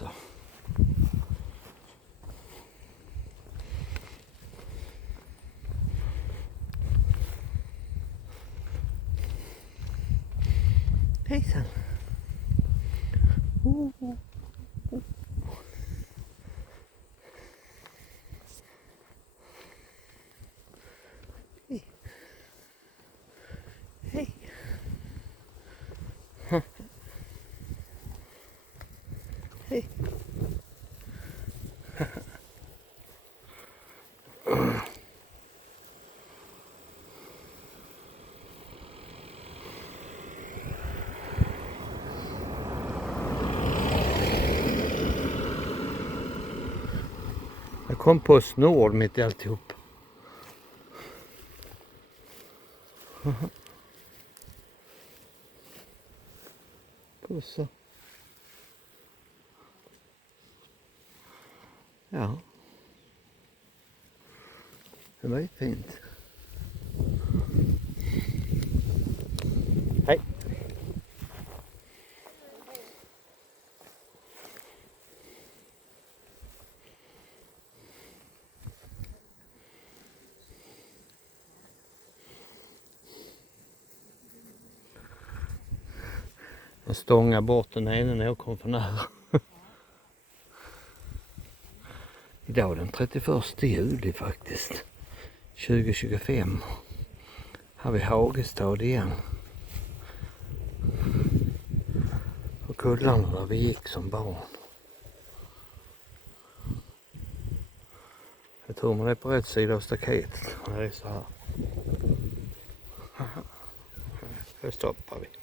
Så. Hejsan. Hej. Hej. Hej. Jag kom på snår mitt i alltihop. Pussa. Ja. Det var ju fint. Hej. Jag stångar bort den ena när jag kom för nära. Idag den 31 juli faktiskt. 2025. Har vi Hagestad igen. Och kullarna där vi gick som barn. Jag tror man är på rätt sida av staketet. Det är så här. Då stoppar vi.